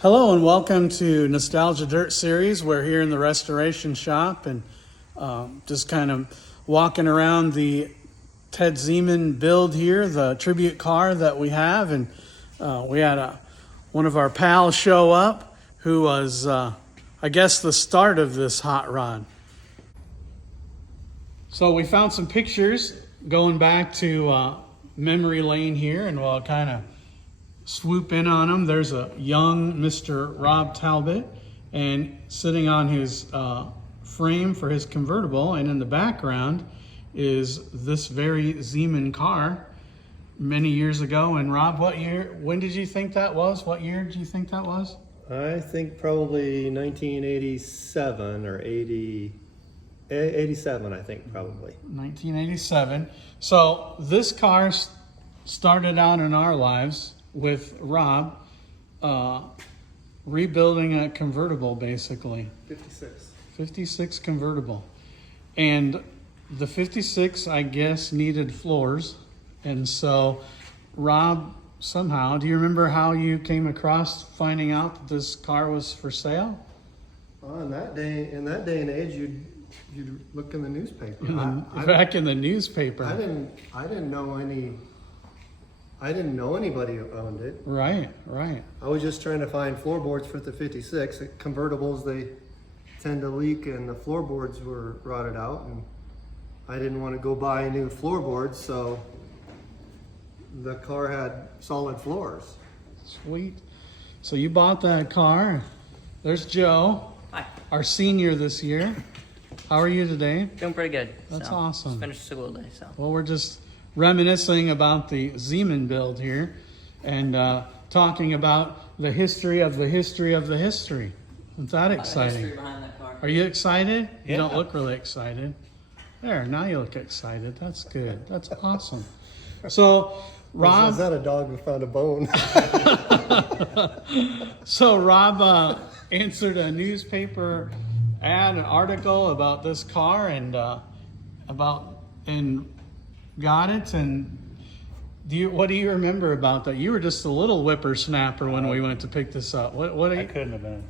Hello and welcome to Nostalgia Dirt Series. We're here in the restoration shop and just kind of walking around the Ted Zieman build here, the tribute car that we have. And we had one of our pals show up who was, I guess, the start of this hot rod. So we found some pictures going back to memory lane here, and we'll kind of swoop in on them. There's a young Mr. Rob Talbot, and sitting on his frame for his convertible, and in the background is this very Zieman car many years ago. And Rob, when did you think that was? What year did you think that was? I think probably 1987 or 87, I think probably. 1987. So this car started out in our lives with Rob rebuilding a convertible, basically. 56 convertible. And the 56, I guess, needed floors. And so Rob, somehow, do you remember how you came across finding out that this car was for sale? Well, in that day and age, you'd look in the newspaper. Back in the newspaper. I didn't know anybody who owned it. Right. I was just trying to find floorboards for the 56. Convertibles, they tend to leak, and the floorboards were rotted out, and I didn't want to go buy new floorboards, so the car had solid floors. Sweet. So you bought that car. There's Joe. Hi. Our senior this year. How are you today? Doing pretty good. That's awesome. Just finished school day, so. Well, we're just reminiscing about the Zieman build here and talking about the history of the history of the history. Isn't that exciting? The history behind that car. Are you excited? Yeah. You don't look really excited. There, now you look excited. That's good. That's awesome. So, Rob... Is that a dog who found a bone? So Rob answered a newspaper ad, an article about this car, and got it. And what do you remember about that? You were just a little whippersnapper when we went to pick this up. I couldn't have been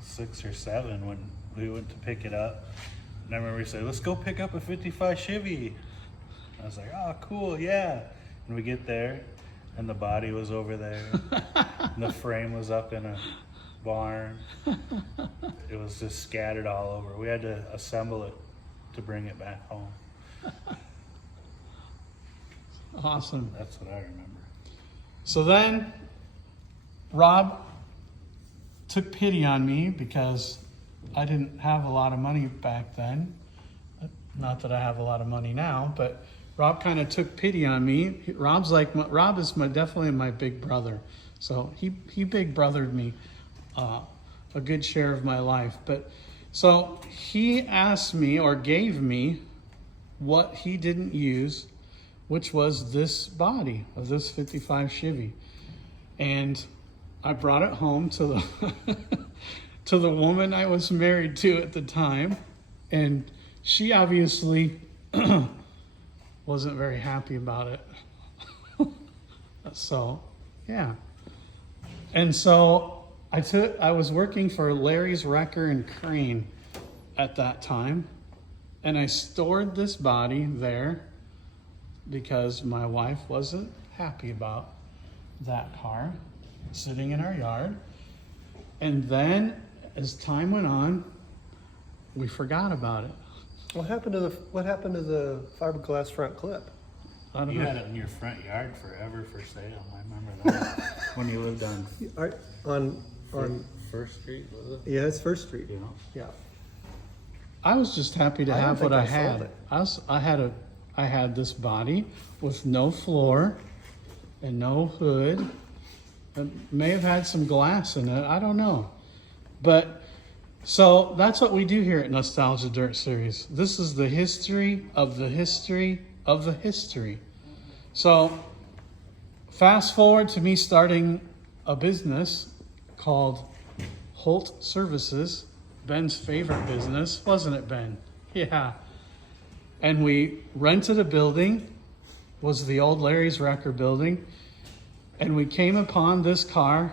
6 or 7 when we went to pick it up. And I remember he said, "Let's go pick up a 55 Chevy." I was like, "Oh, cool, yeah." And we get there, and the body was over there, and the frame was up in a barn. It was just scattered all over. We had to assemble it to bring it back home. Awesome. That's what I remember. So then Rob took pity on me because I didn't have a lot of money back then. Not that I have a lot of money now, but Rob kind of took pity on me. Rob is definitely my big brother. So he big brothered me a good share of my life. But so he asked me, or gave me, what he didn't use, which was this body of this 55 Chevy. And I brought it home to the to the woman I was married to at the time, and she obviously wasn't very happy about it. So, yeah. And so I was working for Larry's Wrecker and Crane at that time, and I stored this body there because my wife wasn't happy about that car sitting in our yard. And then as time went on, we forgot about it. What happened to the fiberglass front clip? I don't You know. had it in your front yard forever for sale. I remember that. When you lived on First Street, was it? Yeah, it's First Street. You know? Yeah. I was just happy to I don't have what think I I sold had. I had this body with no floor and no hood. It may have had some glass in it. I don't know. But so that's what we do here at Nostalgia Dirt Series. This is the history of the history of the history. So fast forward to me starting a business called Holt Services, Ben's favorite business, wasn't it, Ben? Yeah. And we rented a building, was the old Larry's Wrecker building, and we came upon this car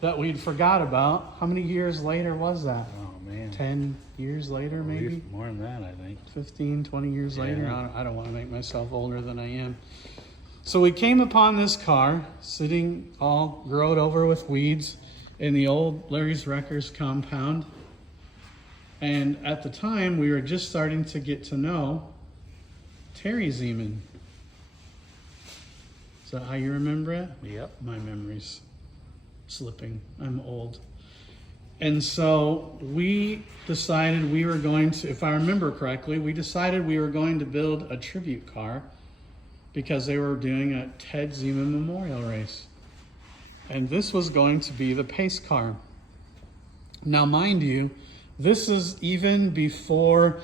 that we'd forgot about. How many years later was that? Oh man. 10 years later, maybe? More than that, I think. 15, 20 years later. Yeah. I don't want to make myself older than I am. So we came upon this car sitting all growed over with weeds in the old Larry's Wreckers compound. And at the time, we were just starting to get to know Terry Zieman. Is that how you remember it? Yep. My memory's slipping. I'm old. And so we decided we were going to, if I remember correctly, we decided we were going to build a tribute car because they were doing a Ted Zieman memorial race. And this was going to be the pace car. Now, mind you, this is even before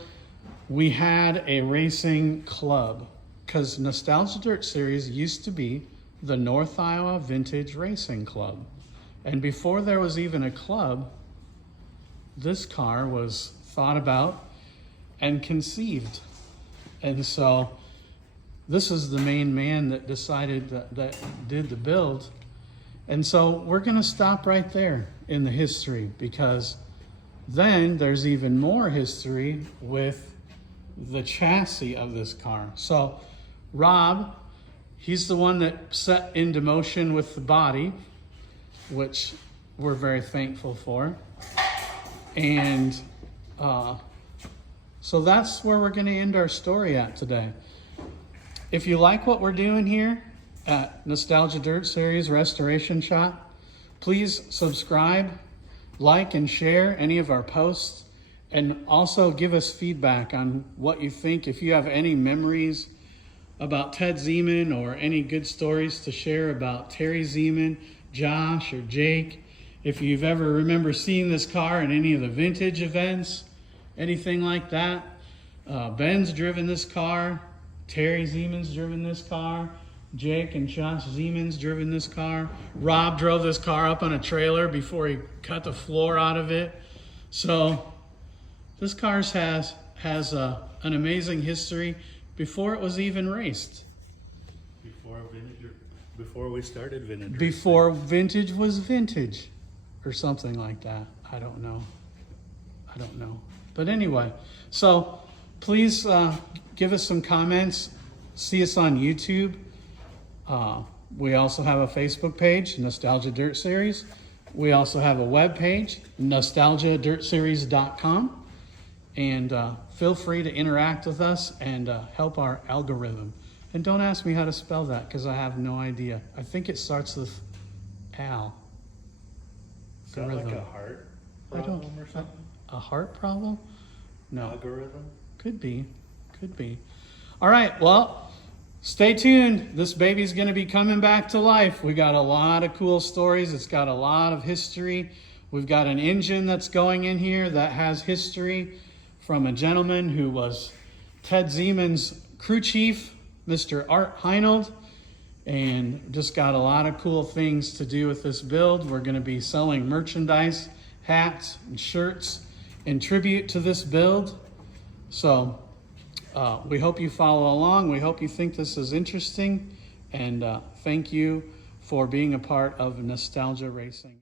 we had a racing club, because Nostalgia Dirt Series used to be the North Iowa Vintage Racing Club. And before there was even a club, this car was thought about and conceived. And so this is the main man that decided that did the build. And so we're going to stop right there in the history, because then there's even more history with the chassis of this car. So Rob, he's the one that set into motion with the body, which we're very thankful for. And so that's where we're going to end our story at today. If you like what we're doing here at Nostalgia Dirt Series Restoration Shop, please subscribe, like, and share any of our posts, and also give us feedback on what you think. If you have any memories about Ted Zieman or any good stories to share about Terry Zieman, Josh, or Jake, if you've ever remember seeing this car in any of the vintage events, anything like that. Ben's driven this car, Terry Zieman's driven this car, Jake and Josh Zieman's driven this car. Rob drove this car up on a trailer before he cut the floor out of it. So this car has an amazing history before it was even raced. Before we started vintage. Before vintage was vintage or something like that. I don't know. But anyway, so please give us some comments. See us on YouTube. We also have a Facebook page, Nostalgia Dirt Series. We also have a web page, nostalgiadirtseries.com. And feel free to interact with us and help our algorithm. And don't ask me how to spell that, because I have no idea. I think it starts with Al. Is that like a heart problem or something? A heart problem? No. Algorithm? Could be. All right, well, stay tuned. This baby's going to be coming back to life. We got a lot of cool stories. It's got a lot of history. We've got an engine that's going in here that has history from a gentleman who was Ted Zieman's crew chief, Mr. Art Heinold, and just got a lot of cool things to do with this build. We're going to be selling merchandise, hats, and shirts in tribute to this build. So we hope you follow along. We hope you think this is interesting. And thank you for being a part of Nostalgia Racing.